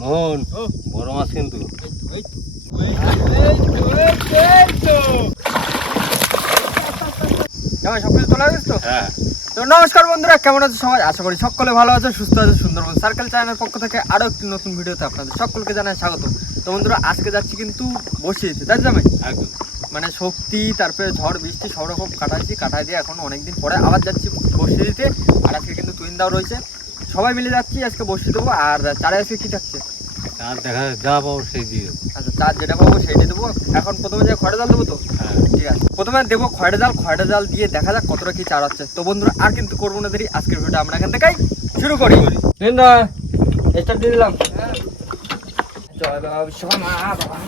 মোহন বড় মাছ কিন্তু সবকিছু তোলা গেছে তো? হ্যাঁ। তো নমস্কার বন্ধুরা, কেমন আছে সবাই? আশা করি সকলে ভালো আছে, সুস্থ আছে। সুন্দরবন সার্কেল চ্যানেলের পক্ষ থেকে আরো একটি নতুন ভিডিওতে আপনাদের সকলকে জানাই স্বাগত। তো বন্ধুরা, আজকে যাচ্ছি কিন্তু বসিয়েছে, তাই জামাই একদম মানে শক্তি, তারপরে ঝড় বৃষ্টি সব রকম কাটাই দিয়ে এখন অনেকদিন পরে আবার যাচ্ছি বসিয়ে দিতে। আর আজকে কিন্তু তুইন্দাও রয়েছে, সবাই মিলে যাচ্ছি আজকে বসিয়ে দেবো। আর চারে আজকে কি থাকছে? চার দেখা যা পাবো সেই দিয়ে দেবো। আচ্ছা, চার যেটা পাবো সেইটা দেবো। এখন প্রথমে যে খড়ে জাল দেবো তো? হ্যাঁ ঠিক আছে, প্রথমে দেবো খড়ে জাল দিয়ে দেখা যাক কতটা কি চার হচ্ছে। তো বন্ধুরা, আর কিন্তু করবো না দেরি, আজকের ভিডিওটা আমরা এখান থেকেই শুরু করি। স্টার্ট দিয়ে দিলাম। জয় বাবা বিশ্বকর্মা বাবা।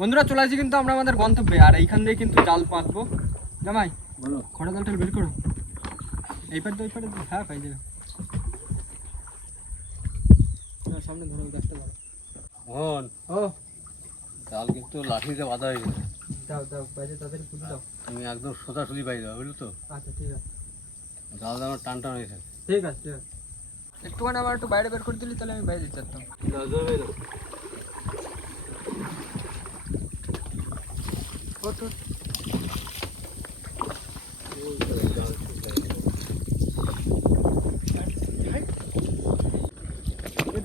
বন্ধুরা, চলে আসছি কিন্তু আমরা আমাদের গন্তব্যে। আর এইখান দিয়ে কিন্তু জাল পাতবো। জামাই বলো, খড়া জালটা বের করো। এই পার ওই পারে, হ্যাঁ পাই যাবে। সামনে ধরো, গাছটা ধরো। মোহন ও জাল কিন্তু লাঠিতে বাঁধা হয়ে গেছে। দাও দাও, বাইরে তাড়াতাড়ি খুলে দাও। তুমি একদম সোজাসুজি পাই যাবে, বুঝলো তো? আচ্ছা ঠিক আছে, জাল আমার টান টান হয়েছে। ঠিক আছে ঠিক আছে। একটুখানি আমার একটু বাইরে বের করে দিলি তাহলে আমি বাইরে দিতে পারতাম।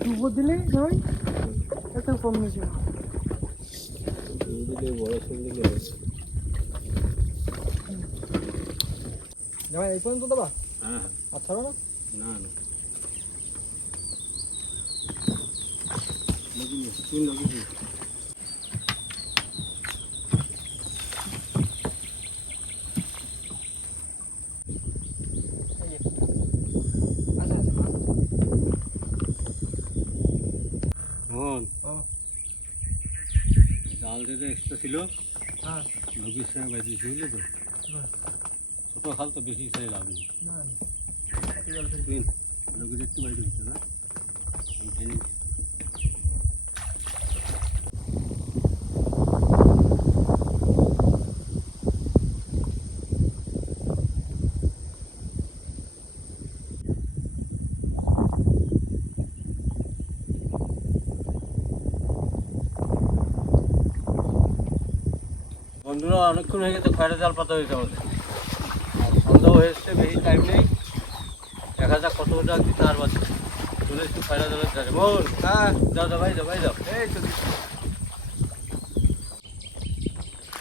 ডুবো দিলে নয়, এত কম নিচে বড় শোল দিলে জামাই এই পর্যন্ত দেবা? হ্যাঁ আচ্ছা না না না তিন লগি মোহন জাল যেটা এক্সট্রা ছিল হ্যাঁ লগির সঙ্গে বাইরেছি, বুঝলি তো? ছোটো খাল তো বেশি সাই লাভ নেই। লগির একটু বাইরে দিচ্ছে না। বন্ধুরা, অনেকক্ষণ হয়ে গেছে খয়রা জাল পাতা হয়েছে আমাদের। আর সন্ধ্যা হয়ে এসছে, বেশি টাইম নেই। দেখা যাক কতটা কি তার বাচ্চা চলে এসছে খয়রা জালের ধারে। মোহন হ্যাঁ, যাও যাও ভাই যাও ভাই যাও। এই তো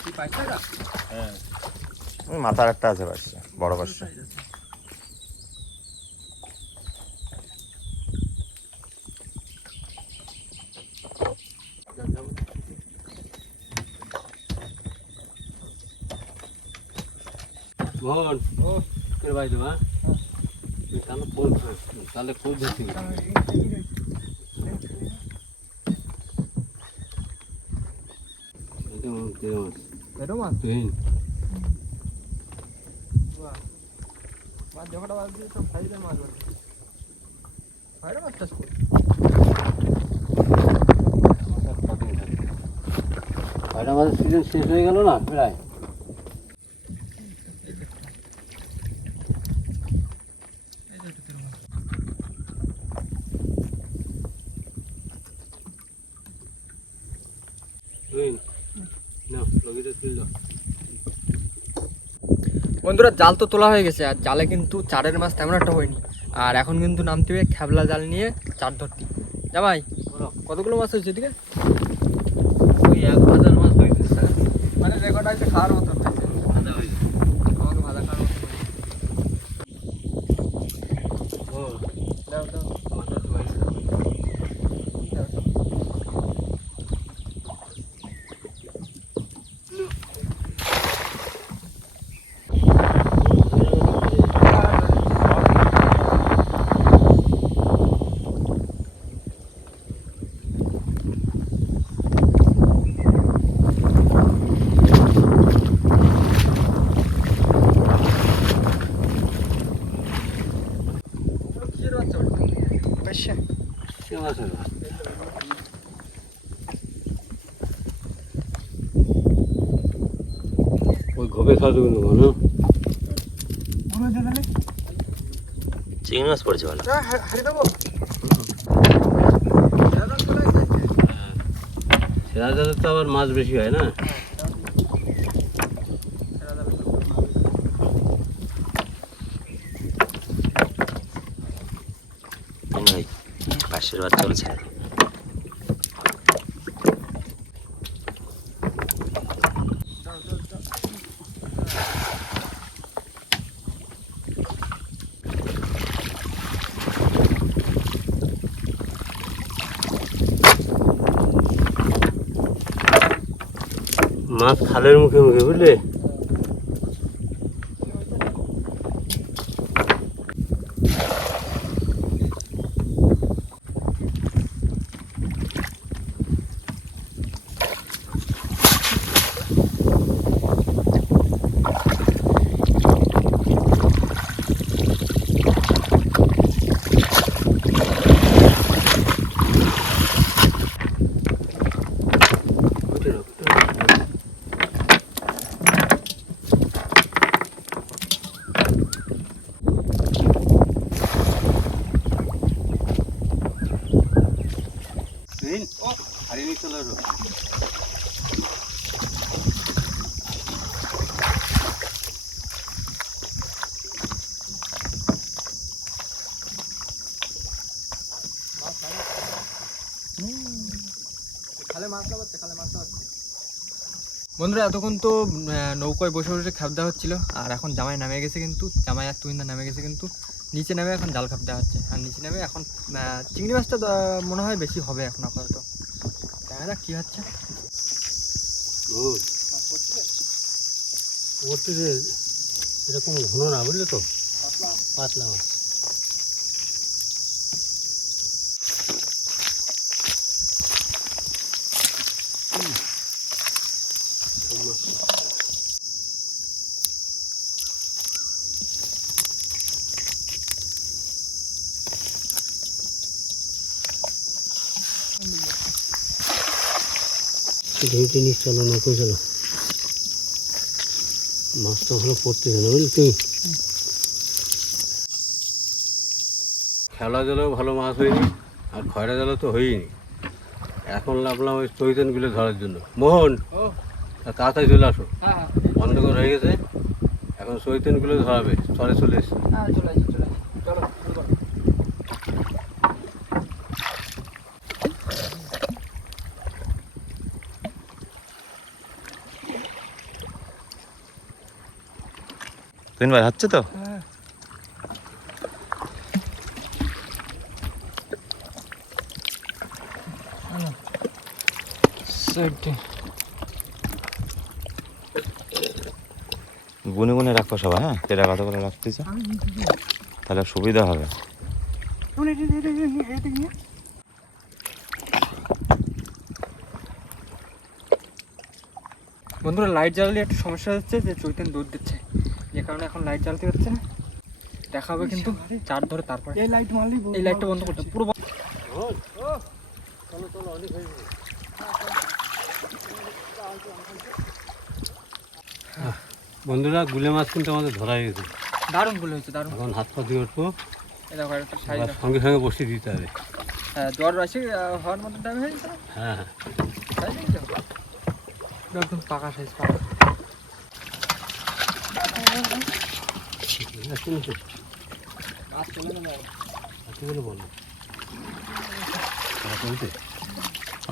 কি পাইছা না? হ্যাঁ মাথার একটা আছে পাশে, বড় পাশে। মোহন ও কে ভাই দেবা তাহলে কোন তাহলে কোন দেখি বেরো মাছ তুই মাছ যখনটা মাছ দিয়ে সব খাই যায় মাছ বাড়ি বাইরে মাছ চাষ করি। আমাদের সিজন শেষ হয়ে গেল না প্রায়। বন্ধুরা, জাল তো তোলা হয়ে গেছে। আর জালে কিন্তু চারের মাছ তেমন একটা হয়নি। আর এখন কিন্তু নামতে হবে খেবলা জাল নিয়ে চার ধরতে। জামাই কতগুলো মাছ হয়েছে এদিকে? ওই 1000 মাছ হয়েছে মানে রেকর্ড আছে খাওয়ার মতো হয়েছে, ভাজা হয়েছে। আমাকে ভাজা খাওয়ার মতো হয়েছে। ও দাও দাও মাথা তো বাইরে দাও। হবে খাওয়া কিন্তু ভালো। চিংড়ি মাছ পড়েছে ভালো। সেরা জালের তো আবার মাছ বেশি হয় না। ভাই পাশের বার চলছে। মাছ খালের মুখে মুখে বুঝলে। হারিয়ে চলে আসো। বন্ধুরা এতক্ষণ তো নৌকায় বসে বসে খাপ দেওয়া হচ্ছিল, আর এখন জামাই নামে গেছে, কিন্তু জামাই আর তুহিনদা নামে গেছে, কিন্তু নিচে নেমে এখন জাল খাপ দেওয়া হচ্ছে। আর নিচে নেমে এখন চিংড়ি মাছটা মনে হয় বেশি হবে এখন আপাতত। দেখা যাক কী হচ্ছে। ওটি এরকম ঘন না বুঝলে তো, পাতলা মাছ। জিনিস চলো না তো চলো, মাছটা ভালো পড়তেছে না বুঝলি তুই। খেলা জালেও ভালো মাছ হয়নি, আর খয়রা জালও তো হয়নি। এখন লাভলাম ওই চৈতনগুলো ধরার জন্য। মোহন তাড়াতাড়ি চলে আসো, অন্ধকার হয়ে গেছে। এখন চৈতনগুলো ধরাবে, চলে চলে এসছে। তুহিন ভাই হচ্ছে তো? গুনে গুনে রাখো সবাই, হ্যাঁ কেটা কত করে রাখতেছে, তাহলে সুবিধা হবে। বন্ধুরা লাইট জ্বালালে একটা সমস্যা হচ্ছে যে চৈতন্য দুধ দিচ্ছে, যে কারণে এখন লাইট জ্বালতে পারছে না। দেখা হবে কিন্তু চার ধরে তারপর। এই লাইট মারলি, এই লাইটটা বন্ধ করতে পুরো চলো চলো, অনেক হয়ে গেছে। বন্ধুরা গুলে মাছ কিন্তু আমাদের ধরা হয়ে গেছে। দারুণ গুলো হয়েছে, দারুণ। এখন হাত পা দিয়ে উঠবো, এই দেখো একটা সাইজ সঙ্গে সঙ্গে বসিয়ে দিতে হবে। জ্বর আসে হওয়ার মতো টাইম হয়ে গেছে। হ্যাঁ হ্যাঁ, একদম পাকা সাইজ, পাকা।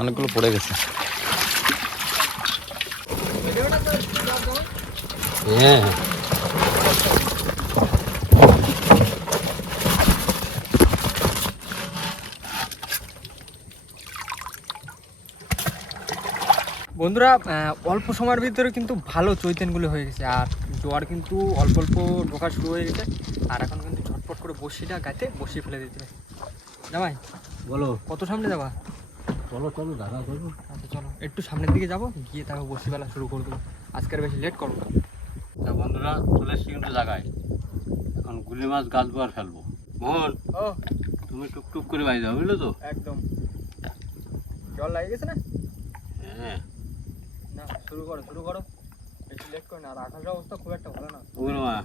অনেকগুলো পড়ে গেছে। হ্যাঁ বন্ধুরা অল্প সময়ের ভিতরে কিন্তু ভালো চৈতনগুলো হয়ে গেছে, আর জোয়ার কিন্তু অল্প অল্প ঢোকা শুরু হয়ে গেছে। আর এখন কিন্তু ঝটপট করে বসিটা গাছে বসিয়ে ফেলে দিতে হবে। জামাই বলো, কত সামনে যাবা? চলো চলো দাদা করবো। আচ্ছা চলো একটু সামনের দিকে যাবো, গিয়ে তারপর বসি ফেলা শুরু করে দেবো। আজকের বেশি লেট করবো না। তা বন্ধুরা চলে এসছি কিন্তু জায়গায়। এখন গুলি মাছ গাছবো আর ফেলবো। মোহন ও তুমি টুকটুক করে বাই যাও, বুঝলো তো? একদম জল লাগে গেছে না? হ্যাঁ না শুরু করো শুরু করো। বেশি লেট করে না, আর আকাশের অবস্থা খুব একটা ভালো না। ওগুলো মা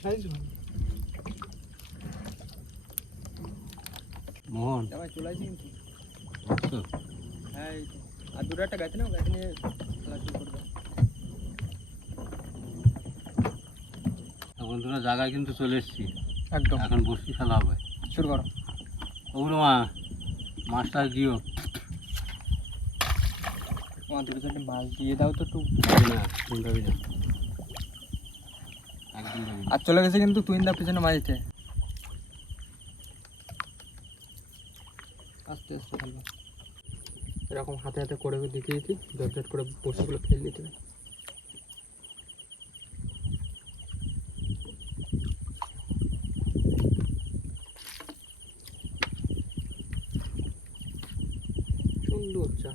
সাইজ মোহন জামাই চলে আসি কিন্তু। তো হ্যাঁ এই তো। আর দুটো একটা গাছ নাও, গাছ নিয়ে খেলা শুরু করবে। বন্ধুরা জায়গায় কিন্তু চলে এসেছি, একদম এখন বসি ফেলা হবে। শুরু করো। ওগুলো মা মাছটা দিও। তোমার দুটো চারটে মাছ দিয়ে দাও তো একটু। না ফোন যাবি না, একদম যাবি না। আর চলে গেছে কিন্তু তুই দা পিছনে মাঝিতে। আস্তে আস্তে ফেলবো, এরকম হাতে হাতে করে দেখিয়ে দিচ্ছি, জট করে বসিগুলো ফেল দিতে হবে। সুন্দর চা।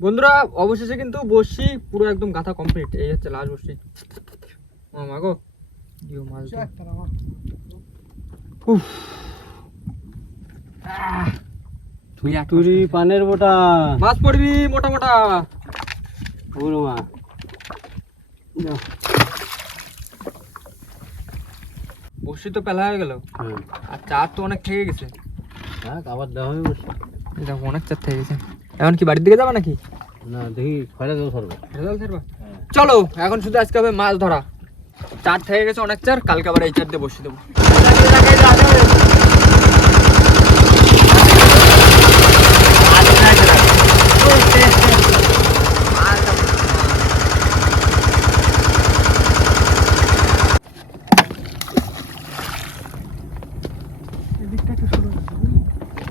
বন্ধুরা অবশেষে কিন্তু বসি পুরো একদম গাথা কমপ্লিট। এই হচ্ছে লাস্ট বসি। মাগো দিও মাছ উফ তুই পানের বোটা মাছ পড়বি মোটা মোটা। ওগুলো মা বসি তো পেলা হয়ে গেল, আর চার তো অনেক থেকে গেছে। হ্যাঁ আবার দেওয়া হবে বসে। এই দেখো অনেক চার থেকে গেছে। এখন কি বাড়ির দিকে যাবা নাকি? না দেখি খয়রা জল সরবে। রেজাল্ট ছাড়বা? চলো এখন শুধু আজকে হবে মাছ ধরা। চার থেকে গেছে অনেক চার, কালকে আবার এই চার দিয়ে বসিয়ে দেবো।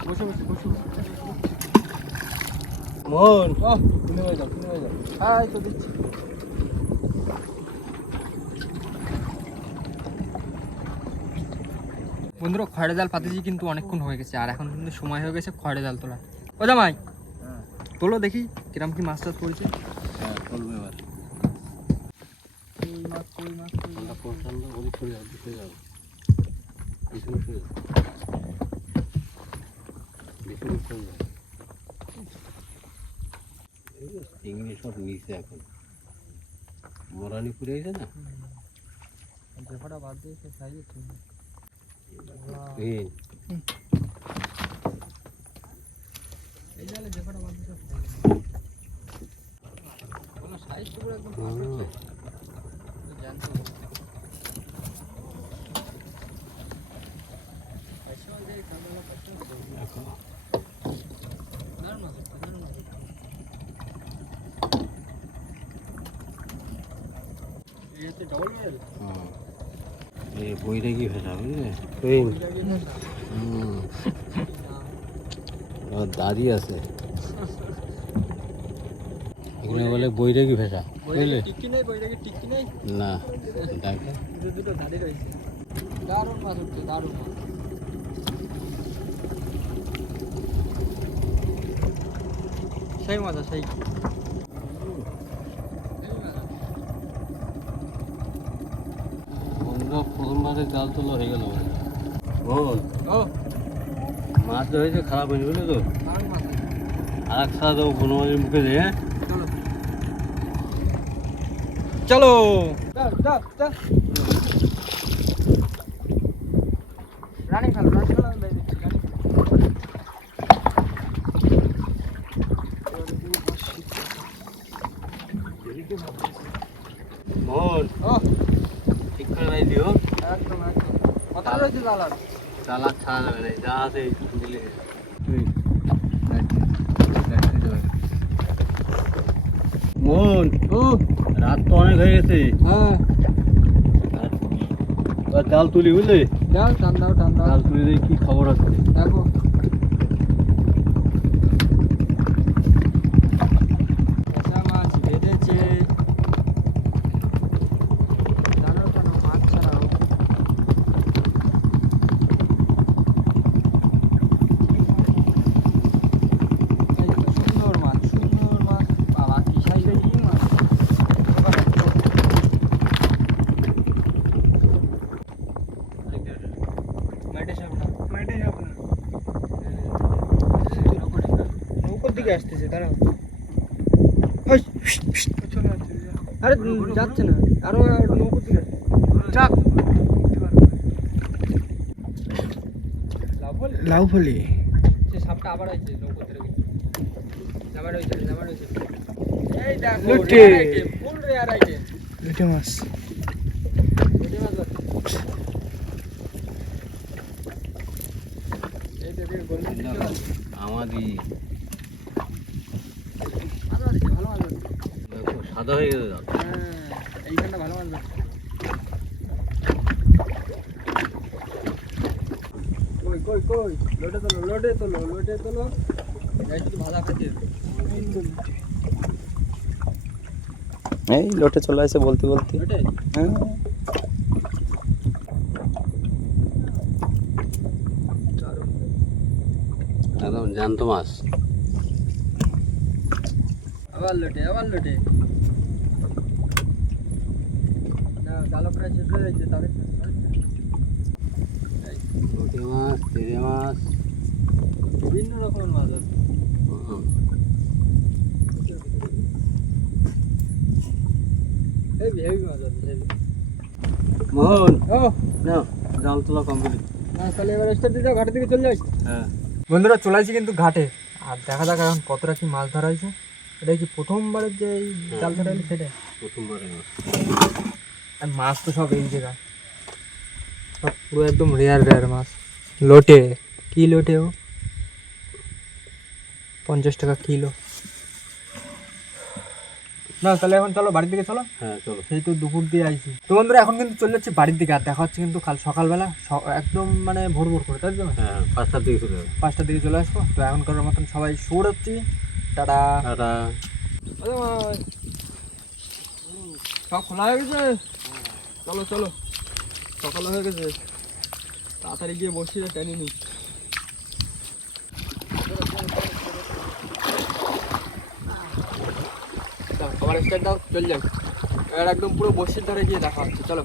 বসে বসে বসে মোহন তুমি হয়ে যাও, তুমি হয়ে যাও। হ্যাঁ তো দিচ্ছি। বন্ধুরা খড়ে জাল পাতেছি কিন্তু অনেকক্ষণ হয়ে গেছে, আর এখন কিন্তু সময় হয়ে গেছে খড়ে জাল তোলা। ও জামাই তোলো দেখি কিরম কি মাছ টাছ পড়েছে। হ্যাঁ চলবে এবার। কই মাছ কই মাছ কই মাছ। আমরা প্রচন্ড ওদিক সরে যাবো, সরে যাবো পিছনে সরে যাবো, পিছনে সরে যাবো। চিংড়ি সব নিচে এখন মরানি পুড়ে গেছে না। জেফাটা বাদ দিয়ে সে সাইজে ঠিক। এই এই জালে জেফাটা বাদ দিয়ে সব কোনো সাইজ তো পুরো একদম পারফেক্ট। জানতো ऐसे हो जाए कल वाला पत्ता দেখো दारुण আছে দারুণ আছে। ये तो डबल बैरल হ্যাঁ এই বইটা কি ভেজা বুঝলে তুই দাদি আছে এখানে বলে বইটা কি ভেজা বুঝলে টিকি নাই বইটাকে টিকি নাই না দেখো দুটো দাঁড়িয়ে রয়েছে। দারুণ মাছ হচ্ছে দারুণ মাছ। সেই মজা সেই বন্ধুরা প্রথমবারে জাল তোলা হয়ে গেল বল ও মাছ তো হয়েছে খারাপ হয়েছে বুঝলে তো দারুণ মাছ। আর এক সাথে দেবো কোনো মাছের মুখে দিয়ে হ্যাঁ চলো দাও দাও দাও রানিং খেলো আমি দিয়ে দিচ্ছি রানিং। মোহন ও ঠিক করে ভাই দিও একদম একদম কত রয়েছে জালার? চালা ছাড়া যাবে না যা আছে দিলে মোহন ও রাত তো অনেক হয়ে গেছে হ্যাঁ এবার জাল তুলি বুঝলি দাও টান দাও টান দাও। জাল তুলি দিয়ে কি খবর আছে দেখো পেঁচা মাছ বেঁধেছে। টানো টানো মাছ ছাড়াও। দিকে আসতেছে দাঁড়াও। আরে যাচ্ছে না, আরো নৌকো দিকে চাপ। লাউ ফলি সে সাপটা আবার আইছে নৌকো থেকে। জামার হইছে এই দেখো ফুল রেয়ার আইটেম লুটে মাছ। আমাদি দেখো সাদা হয়ে গেছে জাল। এইখানটা ভালো মাছ ধরছে। কই লোটে তোলো এই শুধু ভাজা খাচ্ছে। এই লোটে চলে আসে বলতে বলতে। লোটে হ্যাঁ একদম জ্যান্ত মাছ। আবার লোটে না জাল প্রায় শেষ হয়ে যাচ্ছে তাহলে। পুঁটি মাছ, তেরে মাছ, বিভিন্ন রকমের মাছ আছে। হেভি মাছ আছে হেভি। মোহন ও নাও জাল তোলা কমপ্লিট। তাহলে এবার স্টার্ট দিয়ে যাও, ঘাটের দিকে চলে যাই। হ্যাঁ বন্ধুরা চলে আসি কিন্তু ঘাটে, আর দেখা যাক এখন কতটা কি মাছ ধরা হয়েছে। এটা কি প্রথমবারের যে এই জাল ছাড়া হলো সেটা? প্রথমবারে মাছ। আর মাছ তো সব এই জায়গা সব পুরো একদম রেয়ার মাছ। লোটে কি লোটে ও 50 টাকা কিলো। না তাহলে এখন চলো বাড়ির দিকে চলো। হ্যাঁ চলো। সেই তো দুপুর দিয়ে আইছি তো বন্ধুরা, এখন কিন্তু চলে যাচ্ছি বাড়ির দিকে। আর দেখা হচ্ছে কিন্তু কাল সকালবেলা একদম মানে ভোর করে, তাই তো? হ্যাঁ 5টার দিকে চলে যাবো। 5টার দিকে চলে আসবো। তো এখনকার মতন সবাই শুয়ে হচ্ছি। টাটা। টাটা। সব খোলা হয়ে গেছে, চলো সকাল হয়ে গেছে, তাড়াতাড়ি গিয়ে বসি টেনে নি। সবার স্টার্ট দাও, চল যাই। এবার একদম পুরো বসির ধারে গিয়ে দেখা হচ্ছে, চলো।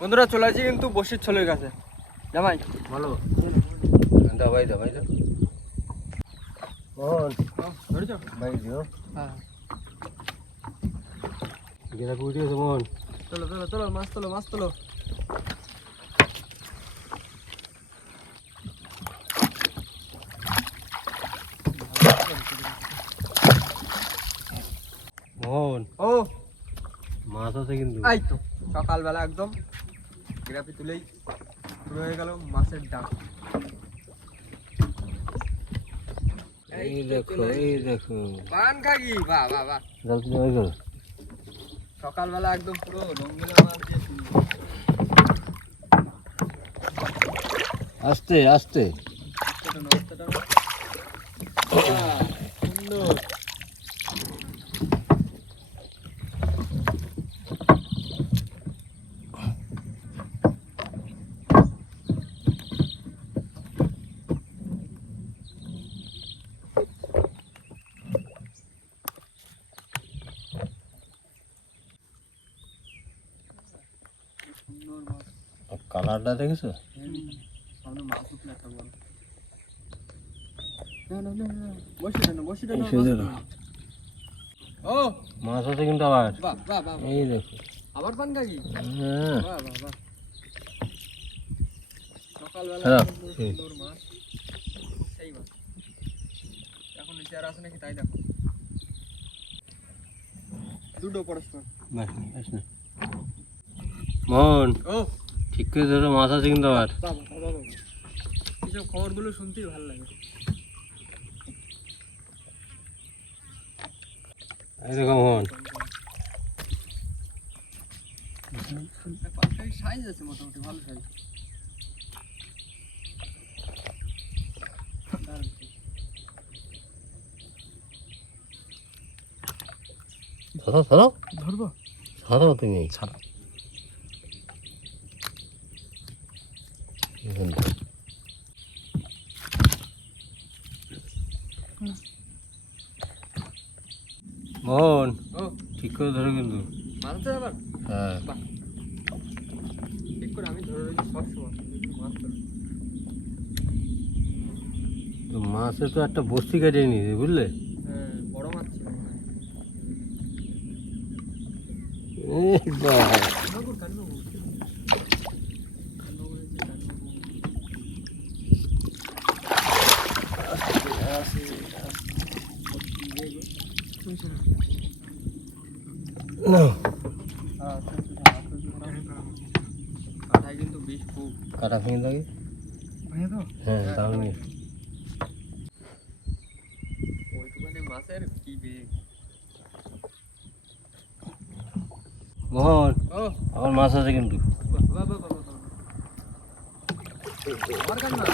বন্ধুরা চলে আসি কিন্তু বসির ছলের কাছে। জামাই ভালো দাবাই দাও মোহন ধরেছ? ভাই দিও। হ্যাঁ গেলা কুড়ি আছে মোহন। চলো মাছ তোলো। মোহন ও মাছ আছে কিন্তু। এই তো সকালবেলা একদম গ্রাফি তুলেই শুরু হয়ে গেল মাছের ডাক। এই দেখো পান খাগি, বাহ জাল তুলে হয়ে গেল। সকালবেলা একদম পুরো রঙিন মাছ দিয়ে শুরু। আস্তে আস্তে। সুন্দর। কালারটা দেখেছো? সামনে মাছ উঠলে একটা বড়। না বসি এই সুন্দর। ও মাছ আছে কিন্তু আবার। বাহ এই দেখো আবার পান খাগি। হ্যাঁ বাহ সকালবেলা হ্যাঁ, একদম পুরো সুন্দর মাছ, সেই মাছ। এখন নিচে আর আছে নাকি তাই দেখো। দুটো পরস্পর। বাস না মোহন ও ঠিক করে ধরো, মাছ আছে কিন্তু আবার। বাবা এইসব খবরগুলো শুনতেই ভালো লাগে। এই দেখো মোহন। সাইজ আছে মোটামুটি ভালো সাইজ। ধরো ধরবো ছাড়ো তুমি ছাড়ো। মোহন ও ঠিক করে ধরো কিন্তু। মাছ আছে আবার। হ্যাঁ বাহ ঠিক করে আমি ধরে রয়েছি সবসময় মাছ ধরে। তো মাছে তো একটা বস্তি কেটে নিয়েছে বুঝলে। হ্যাঁ বড় মাছ ছিল মনে হয়। এই বাবা, কান্নাকুর, কান্নাকুর। না কাঁটায় কিন্তু বিষ খুব। কাটা ভেঙে থাকে। হ্যাঁ তাহলে ওইটুখানি মাছের কি বেগ। মোহন ও আমার মাছ আছে কিন্তু। বাহ বাহ বাহ বাহ বাহ। আমার কান্না।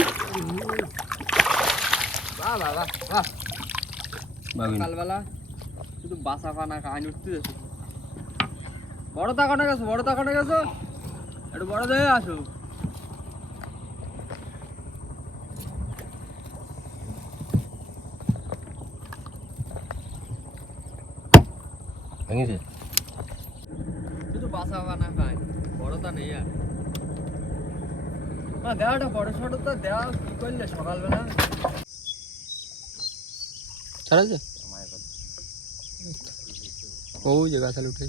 বাহ বাহ বাহ বাহ। বাবিন সকালবেলা শুধু বাসা ফানা কাহিনী উঠতে যাচ্ছে। বড় তাকানো গেছো, বড় তাকানো গেছো, একটু বড় দেখে আসো। ভেঙেছে। শুধু বাসা ফানা খায়, বড়টা নেই আর। না দেওয়াটা বড় ছোট তো দেওয়া কি করলে সকালবেলা ছাড়াছে। ওই যে গাছাল উঠে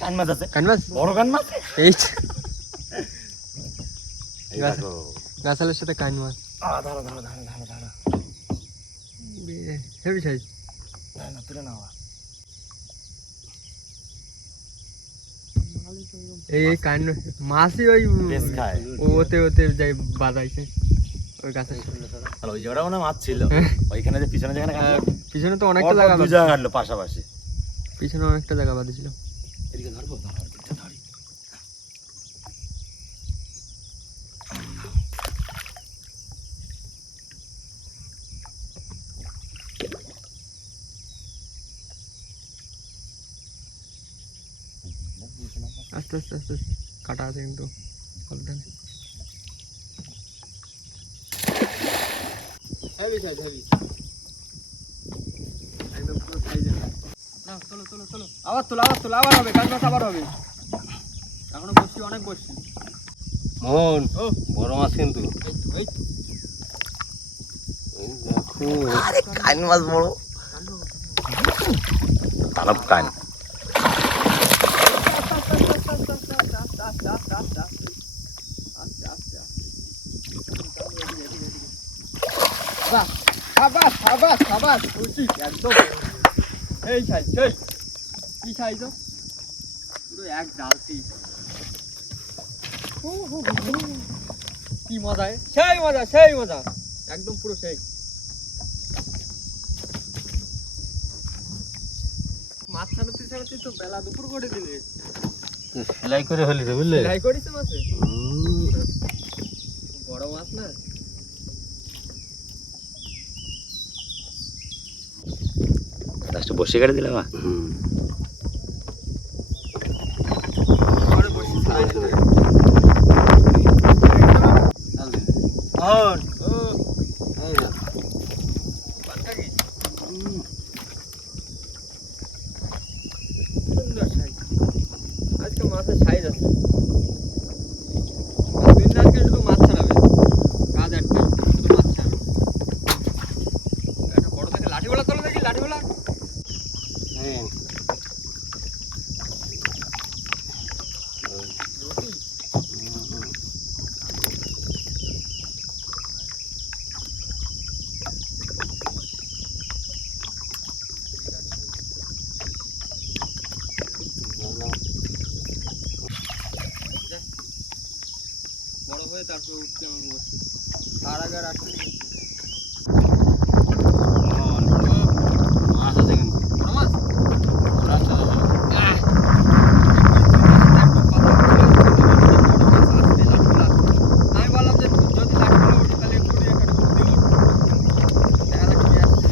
কান মাছ আছে, কান মাছ, বড় কান মাছ। এই এই গাছ- দেখো। গাছালের সাথে কান মাছ ধরো ধরো ধরো ধরো ধরো। Heavy size. না তুলে নাও। এই এই কান মাছই ওই বেশ খায়। ওতে ওতে যাই বাদাইছে ওই গাছের সাথে। আর ওই জায়গাটাও না মাছ ছিল, ওইখানে যে পিছনে যেখানে কাটলো, পিছনে তো অনেকটা পরপর জায়গা দু জায়গা কাটলো পাশাপাশি। পিছনে অনেকটা জায়গা বাঁধেছিল। এদিকে ধরবো, ধরো, এদিকটা ধরি। আস্তে আস্তে আস্তে আস্তে কাটা আছে কিন্তু সাবধানে। হেভি সাইজ, হেভি একদম পুরো সাইজের। না চলো চলো চলো, আবার তোলা, আবার তোলা, আবার হবে কাজ মাছ, আবার হবে। এখনো বসছি, অনেক বসছি। মোহন ও বড় মাছ কিন্তু। এই তো এই দেখো কান মাছ বড়, তালাব কান। এই সাইজ, কি সাইজ পুরো এক জালতি। কি মজা, সেই মজা, সেই মজা, একদম পুরো সেই। মাছ ছাড়াতে ছাড়াতে তো বেলা দুপুর করে দিলে। তো সেলাই করে ফেলেছে বুঝলে। সেলাই করেছে মাছে, হুম, বড় মাছ না। লাস্টে বসে কেটে দিলাম। হুম। ঘরে বসে সেলাই করে। মোহন ও এই না। বাচ্চা কি হুম, সুন্দর সাইজ। আজকে মাছের সাইজ আছে। দিন আজকে শুধু মাছ ছাড়াবে, কাজ একটাই, শুধু মাছ ছাড়াবে। একটা বড় থেকে লাঠিওয়ালা তোলো দেখি, লাঠিওয়ালা। এই। রুটি বড় হয়ে তারপর উঠতে আমাকে বসে তার আগে আর আসলে মোহন মাছ আছে কিন্তু। বড় মাছ। বড় আছে, আছে। আমি বললাম যে যদি লাঠিগুলো উঠে তাহলে একটু এখানে ঘুরতে উঠবো, দেখা যাক কি আসছে।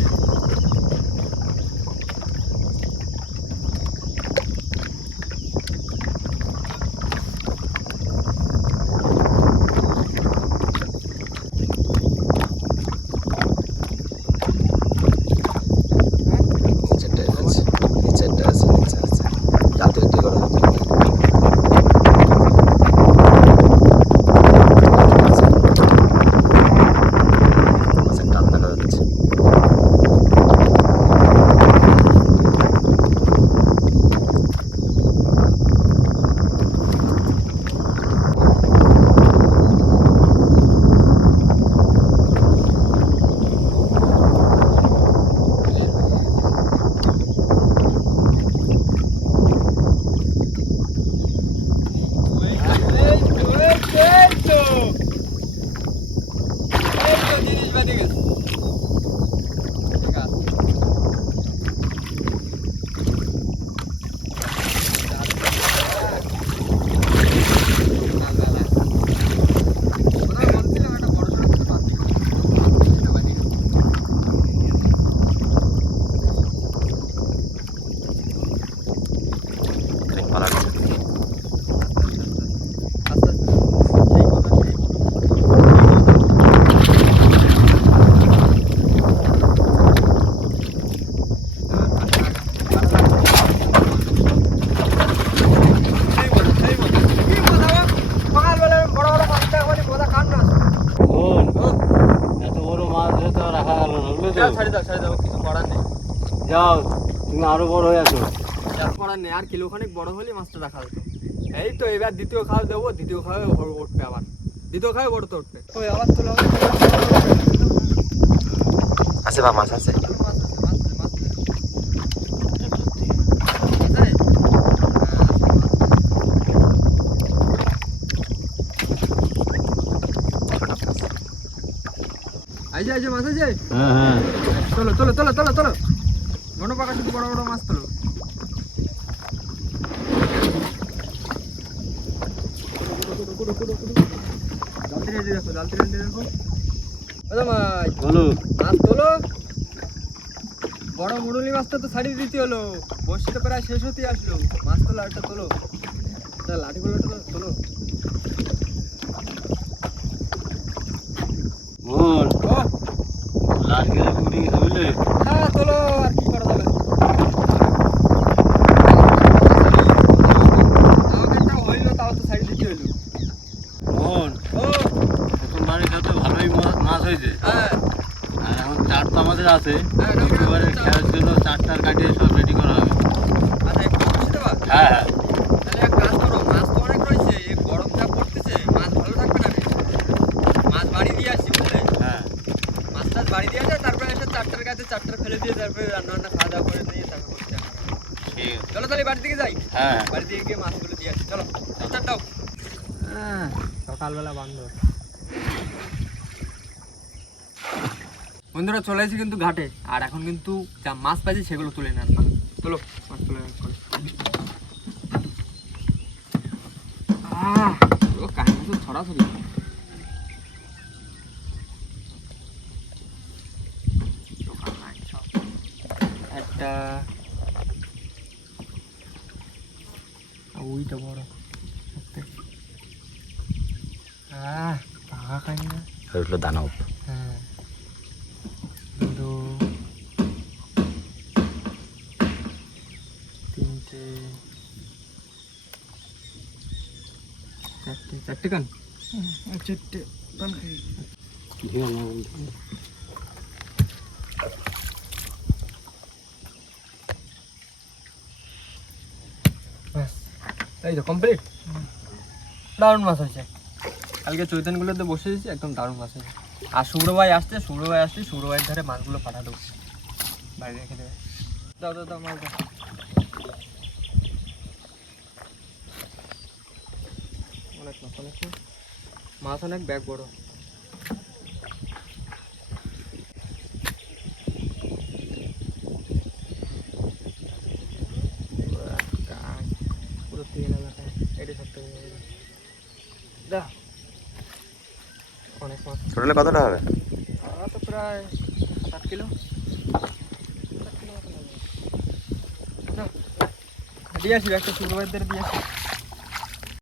যাও, তুমি আরো বড় হয়ে আসো। আর করার নেই, আর কিলোখানিক বড় হলে মাছটা দেখা যেত। এই তো এবার দ্বিতীয় খাওয়া দেবো, দ্বিতীয় খাওয়া উঠবে আবার, দ্বিতীয় খাওয়া বড় তো উঠবে। ওই আবার তোলা হবে। আছে বা মাছ আছে? মাছ আছে, মাছ আছে, মাছ আছে। আছে? আইছে মাছ আছে। হ্যাঁ হ্যাঁ, তোলো তোলো তোলো তোলো তোলো, ঘন পাকা শুধু বড় বড় মাছ তোলো। জালতি রেডি রাখো, জালতি রেডি রাখো। ওদা মাছ, বলো। মাছ তোলো। বড় মুরুলি মাছটা তো ছাড়িয়ে দিতে হলো, বসতে প্রায় শেষ হতে আসলো। মাছ তোলো, একটা তোলো, লাঠি গুলোটা তোলো। মোহন, ও লাল গেলে পুরি খাবিলে? হ্যাঁ তোলো, আর কি করা যাবে। আমাকেরটা হইলো, তাও তো ছাড়িয়ে দিতে হলো। মোহন, ও প্রথমবারে তো ভালোই মাছ হয়েছে, হ্যাঁ আর এখন চার তো আমাদের আছে। হ্যাঁ, এটা দ্বিতীয়বারে চার। খেয়ার জন্য চারটার কাটিয়ে সব রেডি করা হবে। আচ্ছা একটু বসে দেবা। হ্যাঁ হ্যাঁ, তাহলে এক কাজ করো, মাছ তো অনেক রয়েছে, এই গরম যা পড়তেছে মাছ ভালো থাকবে না রে। মাছ বাড়ি দিয়ে আসি বুঝলে, হ্যাঁ মাছ টাছ বাড়ি দিয়ে আসে, তারপরে এসে চারটার কাছে চারটার ফেলে দিয়ে তারপরে রান্না বান্না খাওয়া দাওয়া করে নিয়ে তারপর করতে হবে। ঠিক আছে। চলো তাহলে বাড়ি থেকে যাই, হ্যাঁ বাড়ি থেকে গিয়ে মাছগুলো দিয়ে আসি। চলো স্টার্ট দাও। সকালবেলা বান্ধব বন্ধুরা চলে এসেছি কিন্তু ঘাটে, আর এখন কিন্তু যা মাছ পাইছি সেগুলো তুলে নেন না। চলো মাছ তুলে নেন করে। কাহিনী তো ছড়াছড়ি। একটা ওইটা বড় পাকা কাহিনী না। হলো দানব। হ্যাঁ দুটো তিনটে চারটে, চারটে কান, চারটে কান খাই। ঝিঙে না বলতে। ব্যাস এই তো কমপ্লিট। দারুণ মাছ হয়েছে, কালকে চৈতনগুলোতে বসে দিয়েছি, একদম দারুণ মাছ হয়েছে। আর শুভ্র ভাই আসছে, শুভ্র ভাইয়ের ধারে মাছগুলো পাঠা দেবো, বাইরে রেখে দেবে। দাও দাও দাও মাছ দাও। অনেক মাছ, অনেক মাছ, মাছ অনেক, ব্যাগ বড়। পুরো তিন এলাকায় এটা সবটা দাও। অনেক মাছ, ছোটলে কতটা হবে? তো প্রায় 7 কিলো। দিয়ে আসি একটা শুক্রবার দিয়ে আসি।